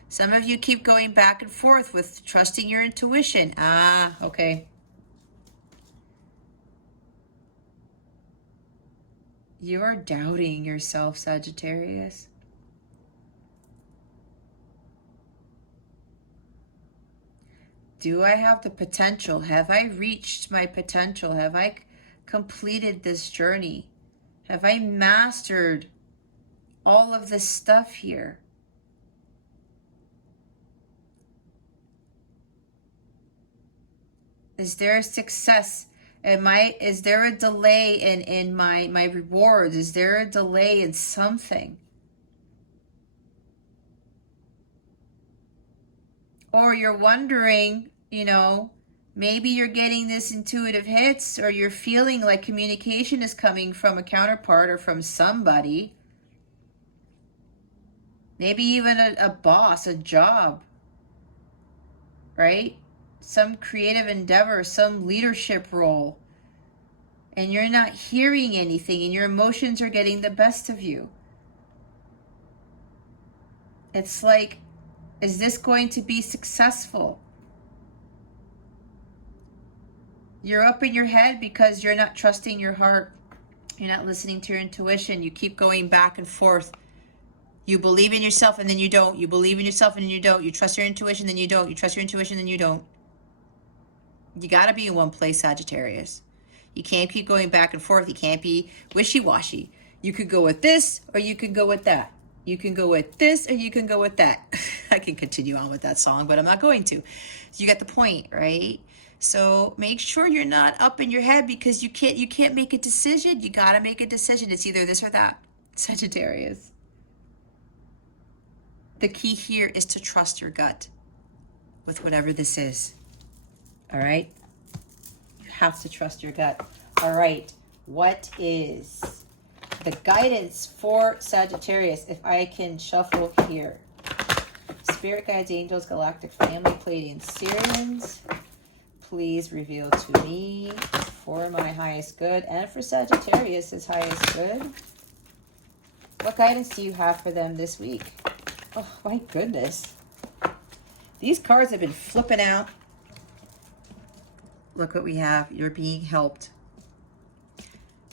Some of you keep going back and forth with trusting your intuition. Ah, okay. You are doubting yourself, Sagittarius. Do I have the potential? Have I reached my potential? Have I completed this journey? Have I mastered all of this stuff here? Is there a success? Is there a delay in my rewards? Is there a delay in something? Or you're wondering, you know, maybe you're getting this intuitive hits, or you're feeling like communication is coming from a counterpart or from somebody. Maybe even a boss, a job, right? Some creative endeavor, some leadership role. And you're not hearing anything, and your emotions are getting the best of you. It's like, is this going to be successful? You're up in your head because you're not trusting your heart. You're not listening to your intuition. You keep going back and forth. You believe in yourself and then you don't. You believe in yourself and then you don't. You trust your intuition, then you don't. You trust your intuition, then you don't. You got to be in one place, Sagittarius. You can't keep going back and forth. You can't be wishy-washy. You could go with this or you could go with that. You can go with this or you can go with that. I can continue on with that song, but I'm not going to. You get the point, right? So make sure you're not up in your head because you can't make a decision. You got to make a decision. It's either this or that, Sagittarius. The key here is to trust your gut with whatever this is. All right? You have to trust your gut. All right. What is the guidance for Sagittarius? If I can shuffle here. Spirit guides, angels, galactic family, Pleiadian, Sirians. Please reveal to me for my highest good and for Sagittarius' highest good. What guidance do you have for them this week? Oh, my goodness. These cards have been flipping out. Look what we have. You're being helped.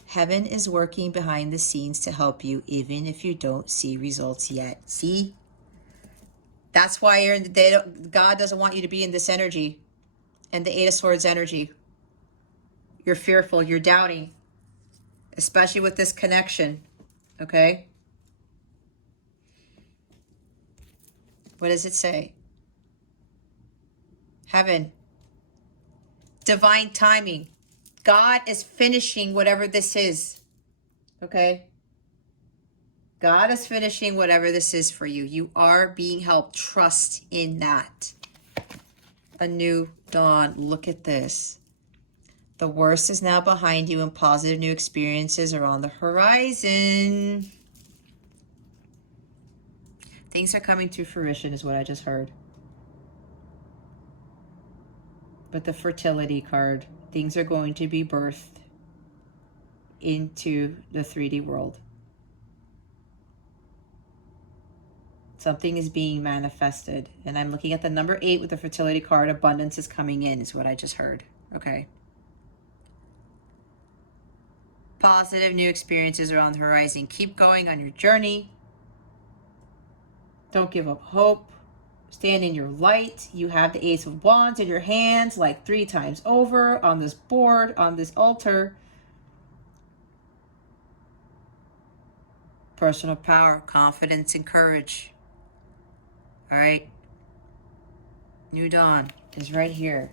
Heaven is working behind the scenes to help you, even if you don't see results yet. See? That's why God doesn't want you to be in this energy and the Eight of Swords energy. You're fearful. You're doubting, especially with this connection. Okay? What does it say? Heaven. Divine timing. God is finishing whatever this is. Okay? God is finishing whatever this is for you. You are being helped. Trust in that. A new dawn. Look at this. The worst is now behind you and positive new experiences are on the horizon. Things are coming to fruition is what I just heard. But the fertility card, things are going to be birthed into the 3D world. Something is being manifested. And I'm looking at the number 8 with the fertility card. Abundance is coming in is what I just heard. Okay. Positive new experiences are on the horizon. Keep going on your journey. Don't give up hope. Stand in your light. You have the Ace of Wands in your hands like 3 times over on this board, on this altar. Personal power, confidence, and courage. All right. New dawn is right here.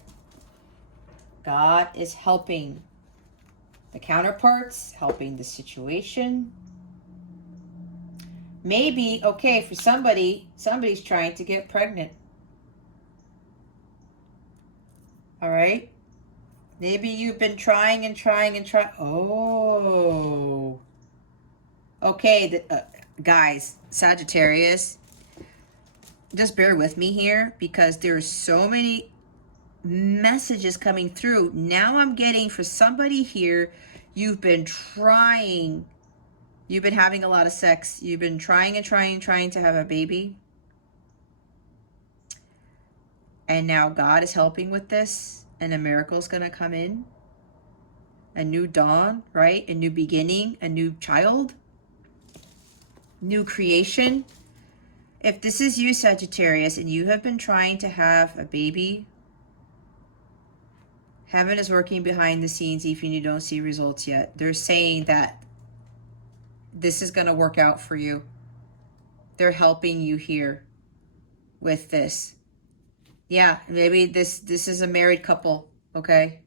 God is helping the counterparts, helping the situation. Maybe, okay, for somebody's trying to get pregnant. All right. Maybe you've been trying and trying and trying. Oh. Okay, guys, Sagittarius, just bear with me here because there's so many messages coming through. Now I'm getting for somebody here, you've been trying. You've been having a lot of sex. You've been trying and trying to have a baby. And now God is helping with this. And a miracle is going to come in. A new dawn, right? A new beginning. A new child. New creation. If this is you, Sagittarius, and you have been trying to have a baby, heaven is working behind the scenes even if you don't see results yet. They're saying that this is going to work out for you. They're helping you here with this. Yeah, maybe this is a married couple, okay?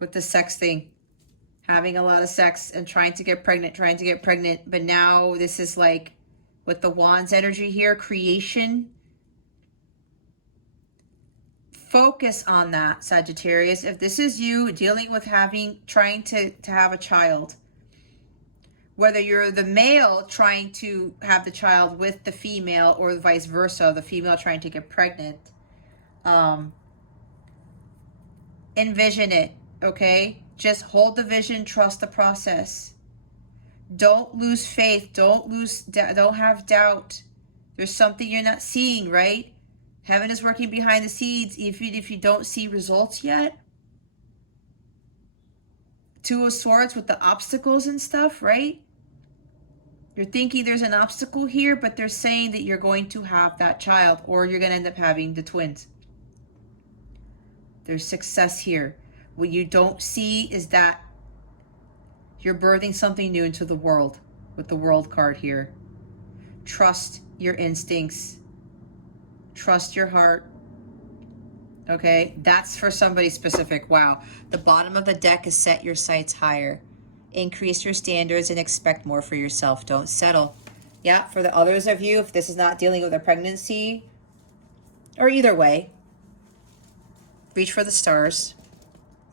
With the sex thing. Having a lot of sex and trying to get pregnant. But now this is like with the Wands energy here, creation. Focus on that, Sagittarius. If this is you dealing with trying to have a child, whether you're the male trying to have the child with the female or vice versa, the female trying to get pregnant, envision it, okay? Just hold the vision, trust the process. Don't lose faith. Don't have doubt. There's something you're not seeing, right? Heaven is working behind the scenes even if you don't see results yet. 2 of Swords with the obstacles and stuff, right? You're thinking there's an obstacle here, but they're saying that you're going to have that child or you're going to end up having the twins. There's success here. What you don't see is that you're birthing something new into the world with the World card here. Trust your instincts. Trust your heart. Okay, that's for somebody specific. Wow. The bottom of the deck is set your sights higher. Increase your standards and expect more for yourself. Don't settle. Yeah, for the others of you, if this is not dealing with a pregnancy, or either way, reach for the stars.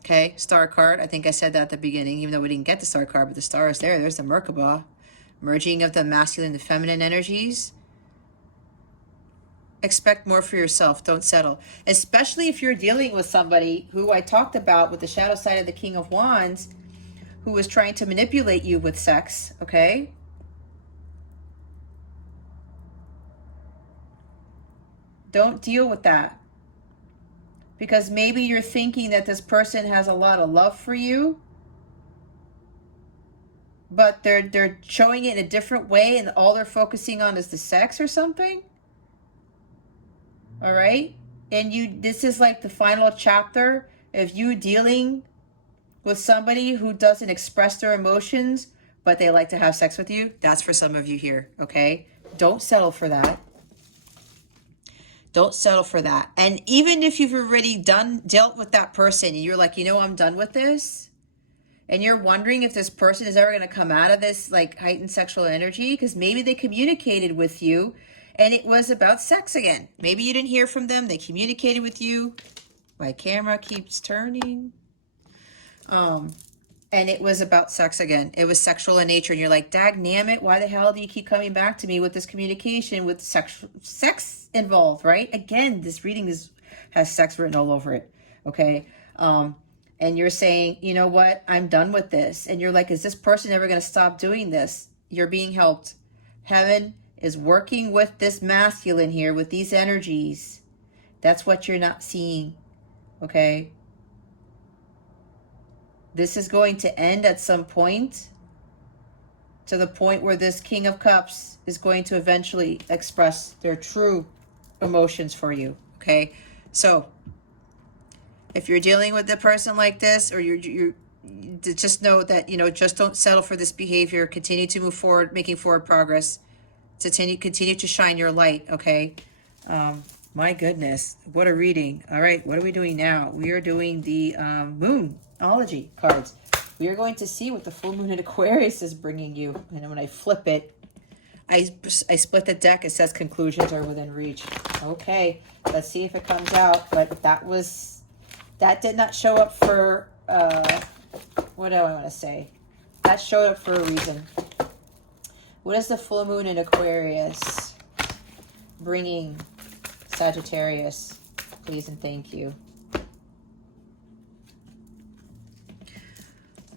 Okay, star card. I think I said that at the beginning, even though we didn't get the star card, but the star is there. There's the Merkaba. Merging of the masculine and feminine energies. Expect more for yourself. Don't settle. Especially if you're dealing with somebody who I talked about with the shadow side of the King of Wands, who was trying to manipulate you with sex, okay? Don't deal with that. Because maybe you're thinking that this person has a lot of love for you, but they're showing it in a different way and all they're focusing on is the sex or something. All right? And this is like the final chapter of you dealing with somebody who doesn't express their emotions, but they like to have sex with you. That's for some of you here, okay? Don't settle for that. Don't settle for that. And even if you've already dealt with that person and you're like, you know, I'm done with this, and you're wondering if this person is ever going to come out of this like heightened sexual energy, because maybe they communicated with you and it was about sex again. Maybe you didn't hear from them. They communicated with you. My camera keeps turning. And it was about sex again. It was sexual in nature. And you're like, dagnammit, why the hell do you keep coming back to me with this communication with sex involved, right? Again, this reading has sex written all over it, okay? And you're saying, you know what? I'm done with this. And you're like, is this person ever going to stop doing this? You're being helped. Heaven is working with this masculine here, with these energies. That's what you're not seeing, okay? This is going to end at some point. to the point where this King of Cups is going to eventually express their true emotions for you, okay? So if you're dealing with a person like this, or you're just know that, you know, just don't settle for this behavior. Continue to move forward, making forward progress. Continue to shine your light, okay? My goodness, what a reading. All right, what are we doing now? We are doing the Moonology cards. We are going to see what the full moon in Aquarius is bringing you. And when I flip it, I split the deck. It says conclusions are within reach. Okay, let's see if it comes out. But that did not show up for, what do I want to say? That showed up for a reason. What is the full moon in Aquarius bringing Sagittarius? Please and thank you.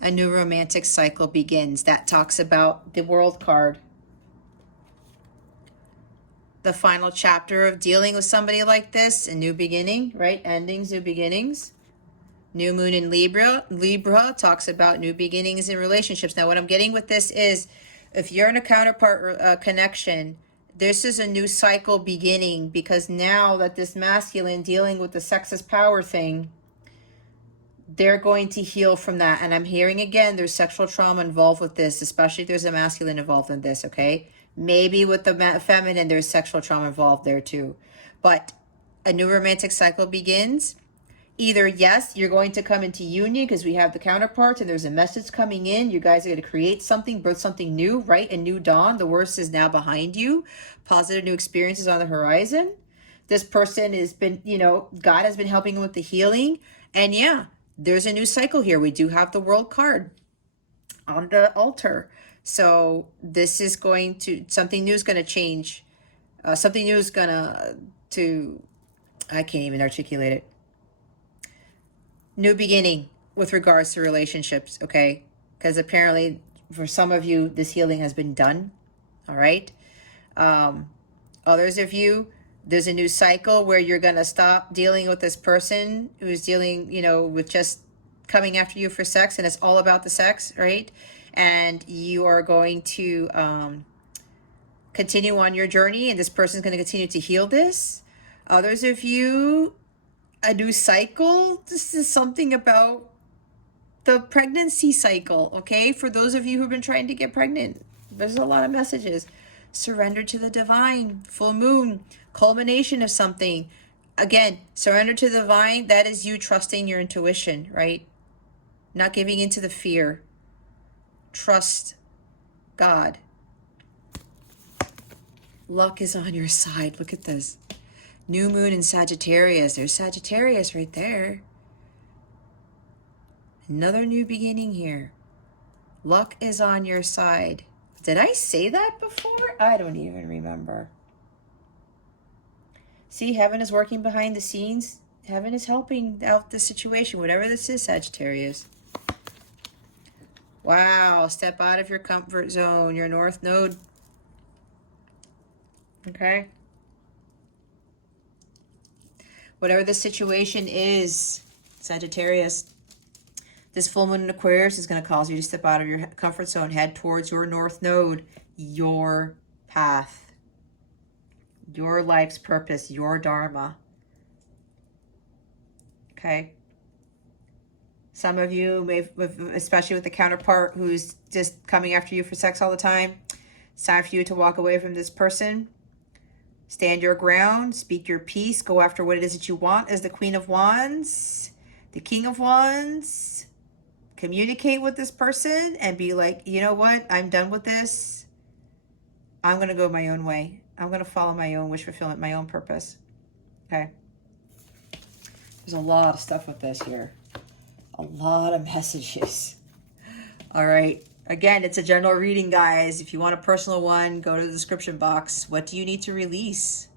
A new romantic cycle begins. That talks about the World card. The final chapter of dealing with somebody like this, a new beginning, right? Endings, new beginnings. New moon in Libra. Libra talks about new beginnings in relationships. Now, what I'm getting with this is, if you're in a counterpart connection, this is a new cycle beginning, because now that this masculine dealing with the sexist power thing, they're going to heal from that. And I'm hearing again, there's sexual trauma involved with this, especially if there's a masculine involved in this, okay? Maybe with the feminine, there's sexual trauma involved there too. But a new romantic cycle begins. Either, yes, you're going to come into union because we have the counterparts and there's a message coming in. You guys are going to create something, birth something new, right? A new dawn. The worst is now behind you. Positive new experiences on the horizon. This person has been, you know, God has been helping with the healing. And yeah, there's a new cycle here. We do have the World card on the altar. So this is going to, something new is going to change. Something new is going to, I can't even articulate it. New beginning with regards to relationships, okay? Because apparently for some of you, this healing has been done, all right? Others of you, there's a new cycle where you're going to stop dealing with this person who's dealing, you know, with just coming after you for sex, and it's all about the sex, right? And you are going to continue on your journey, and this person's going to continue to heal this. Others of you, a new cycle. This is something about the pregnancy cycle, okay? For those of you who've been trying to get pregnant, there's a lot of messages. Surrender to the divine, full moon, culmination of something. Again, surrender to the divine, that is you trusting your intuition, right? Not giving into the fear. Trust God. Luck is on your side. Look at this. New moon in Sagittarius. There's Sagittarius right there. Another new beginning here. Luck is on your side. Did I say that before? I don't even remember. See, heaven is working behind the scenes. Heaven is helping out the situation, whatever this is, Sagittarius. Wow, step out of your comfort zone, your North Node. Okay. Whatever the situation is, Sagittarius, this full moon in Aquarius is going to cause you to step out of your comfort zone, head towards your North Node, your path, your life's purpose, your Dharma. Okay? Some of you, may, especially with the counterpart who's just coming after you for sex all the time, it's time for you to walk away from this person. Stand your ground, speak your piece, go after what it is that you want as the Queen of Wands, the King of Wands. Communicate with this person and be like, you know what? I'm done with this. I'm going to go my own way. I'm going to follow my own wish fulfillment, my own purpose. Okay. There's a lot of stuff with this here. A lot of messages. All right. Again, it's a general reading, guys. If you want a personal one, go to the description box. What do you need to release?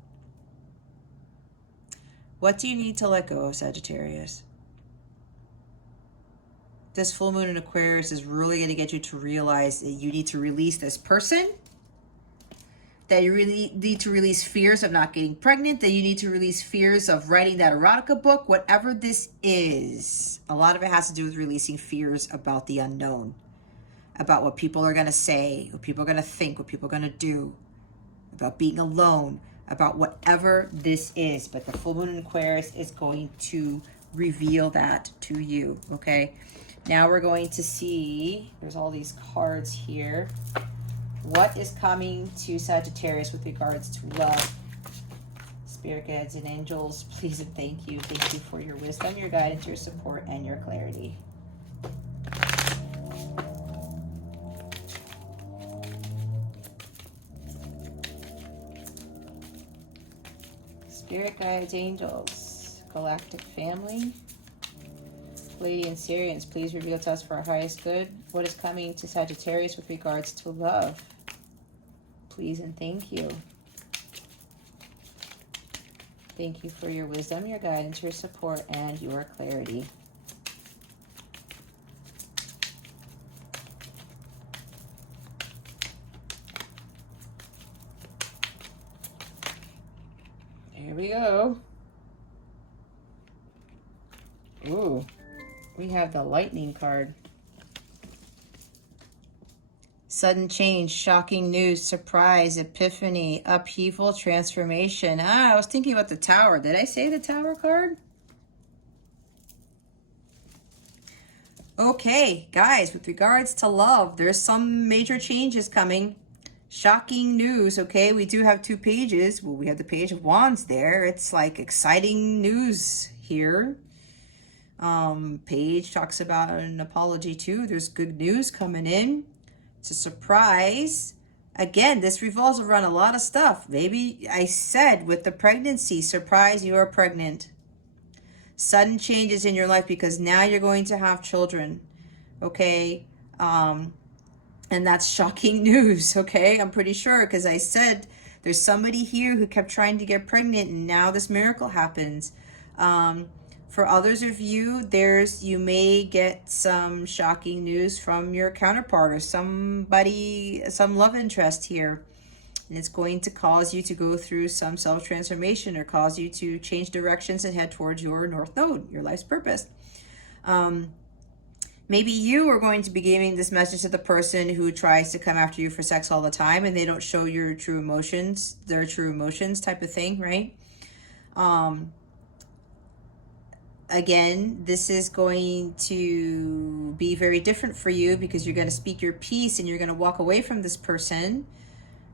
What do you need to let go of, Sagittarius? This full moon in Aquarius is really going to get you to realize that you need to release this person, that you really need to release fears of not getting pregnant, that you need to release fears of writing that erotica book, whatever this is. A lot of it has to do with releasing fears about the unknown. about what people are going to say, what people are going to think, what people are going to do, about being alone, about whatever this is. But the full moon in Aquarius is going to reveal that to you, okay? Now we're going to see, there's all these cards here. What is coming to Sagittarius with regards to love? Spirit guides and angels, please and thank you. Thank you for your wisdom, your guidance, your support, and your clarity. Spirit guides, angels, galactic family, Pleiadian Sirians, please reveal to us for our highest good what is coming to Sagittarius with regards to love. Please and thank you. Thank you for your wisdom, your guidance, your support, and your clarity. Here we go. Ooh, we have the lightning card. Sudden change, shocking news, surprise, epiphany, upheaval, transformation. I was thinking about the Tower. Did I say the Tower card? Okay, guys, with regards to love, there's some major changes coming. Shocking news, okay? We do have 2 pages. Well, we have the Page of Wands there. It's like exciting news here. Page talks about an apology too. There's good news coming in. It's a surprise. Again, this revolves around a lot of stuff. Maybe I said with the pregnancy, surprise, you are pregnant. Sudden changes in your life because now you're going to have children. Okay. And that's shocking news. Okay. I'm pretty sure because I said there's somebody here who kept trying to get pregnant and now this miracle happens. For others of you, you may get some shocking news from your counterpart or somebody, some love interest here. And it's going to cause you to go through some self-transformation or cause you to change directions and head towards your North Node, your life's purpose. Maybe you are going to be giving this message to the person who tries to come after you for sex all the time and they don't show your true emotions, their true emotions type of thing, right? Again, this is going to be very different for you because you're going to speak your piece and you're going to walk away from this person,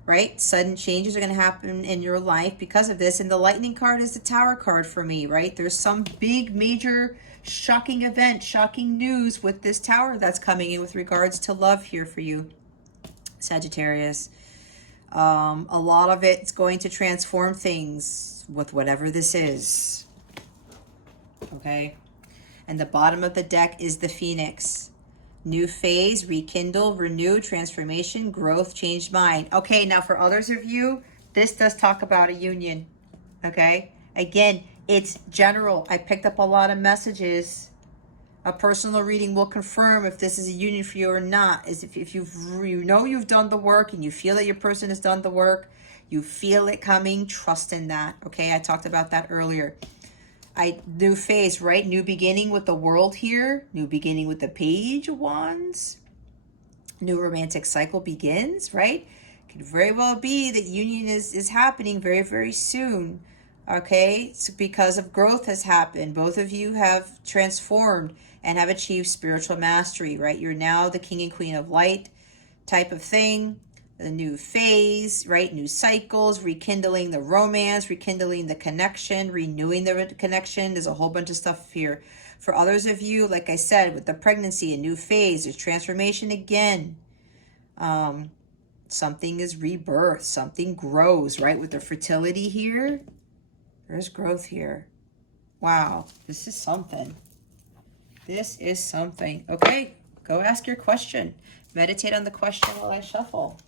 right? Sudden changes are going to happen in your life because of this. And the lightning card is the Tower card for me, right? There's some big, major, shocking event, shocking news with this Tower that's coming in with regards to love here for you, Sagittarius. A lot of it's going to transform things with whatever this is. Okay, and the bottom of the deck is the Phoenix. New phase, rekindle, renew, transformation, growth, changed mind. Okay, now for others of you, this does talk about a union. Okay, again, it's general. I picked up a lot of messages. A personal reading will confirm if this is a union for you or not. Is if you know you've done the work and you feel that your person has done the work, you feel it coming, trust in that. Okay, I talked about that earlier. New phase, right? New beginning with the World here. New beginning with the Page of Wands. New romantic cycle begins, right? Could very well be that union is happening very, very soon. Okay? It's because of growth has happened. Both of you have transformed and have achieved spiritual mastery, right? You're now the king and queen of light type of thing. The new phase, right? New cycles, rekindling the romance, rekindling the connection, renewing the connection. There's a whole bunch of stuff here. For others of you, like I said, with the pregnancy, a new phase, there's transformation again. Something is rebirth, something grows, right? With the fertility here, there's growth here. Wow, this is something. This is something. Okay, go ask your question. Meditate on the question while I shuffle.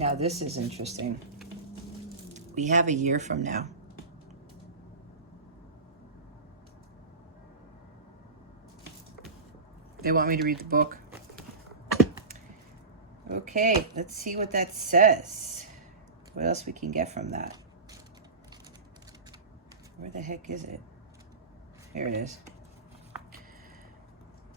Now this is interesting. We have a year from now. They want me to read the book. Okay, let's see what that says. What else we can get from that? Where the heck is it? Here it is.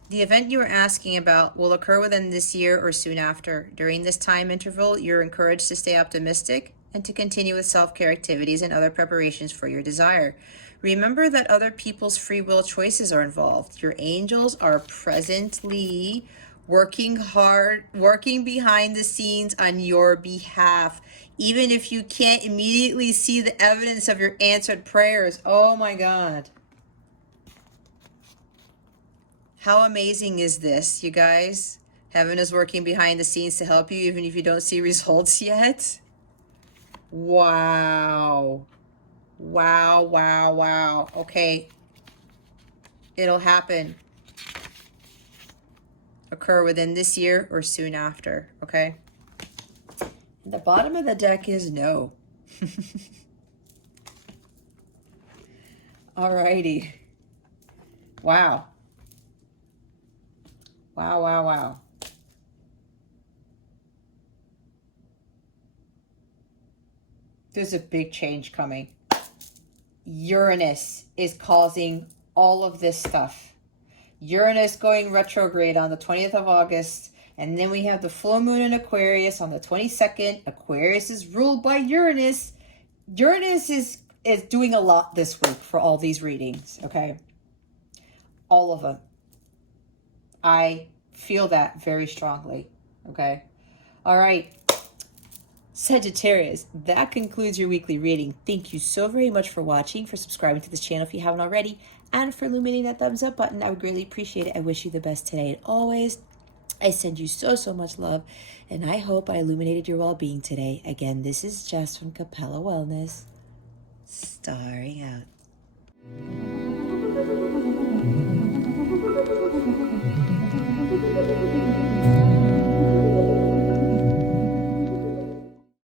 The event you are asking about will occur within this year or soon after. During this time interval, you're encouraged to stay optimistic and to continue with self-care activities and other preparations for your desire. Remember that other people's free will choices are involved. Your angels are presently working hard, working behind the scenes on your behalf, even if you can't immediately see the evidence of your answered prayers. Oh my God. How amazing is this, you guys? Heaven is working behind the scenes to help you, even if you don't see results yet. Wow. Wow, wow, wow. Okay. It'll happen. Occur within this year or soon after, okay? The bottom of the deck is no. Alrighty. Wow. Wow, wow, wow. There's a big change coming. Uranus is causing all of this stuff. Uranus going retrograde on the 20th of August. And then we have the full moon in Aquarius on the 22nd. Aquarius is ruled by Uranus. Uranus is doing a lot this week for all these readings, okay? All of them. I feel that very strongly, okay? All right. Sagittarius, that concludes your weekly reading. Thank you so very much for watching, for subscribing to this channel if you haven't already, and for illuminating that thumbs up button. I would greatly appreciate it. I wish you the best today and always. I send you so, so much love, and I hope I illuminated your well-being today. Again, this is Jess from Capella Wellness, starring out.